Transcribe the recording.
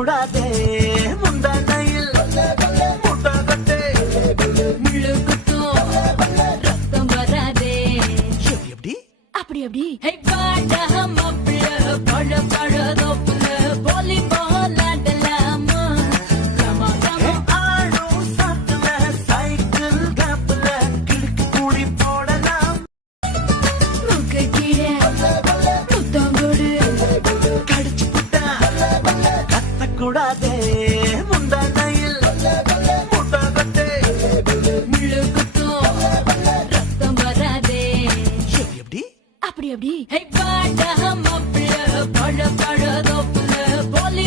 கத்தக்கூடாதே முந்தானையில் முட்டாகட்டே முள்ளு குத்தும் ரத்தம் வராதே. எப்படி எப்படி அப்படி அப்படி ஹே பாடா மாப்பிள்ள பழ பழ தோப்புல போலி போலாடலாமா. கமா கமா ஆடும் சாட்டுல சைக்கிள் கேப்ல கிழக்கு கூடி போடலாம். மூக்கு கீழே முத்தம் கொடு. கடிச்சு புட்டா கத்தக்கூடாதே முந்தானையில் முட்டாகட்டே முள்ளு குத்தும் ரத்தம் வராதே. எப்படி எப்படி அப்படி அப்படி ஹே பாடா மாப்பிள்ள பழ பழ தோப்புல போலி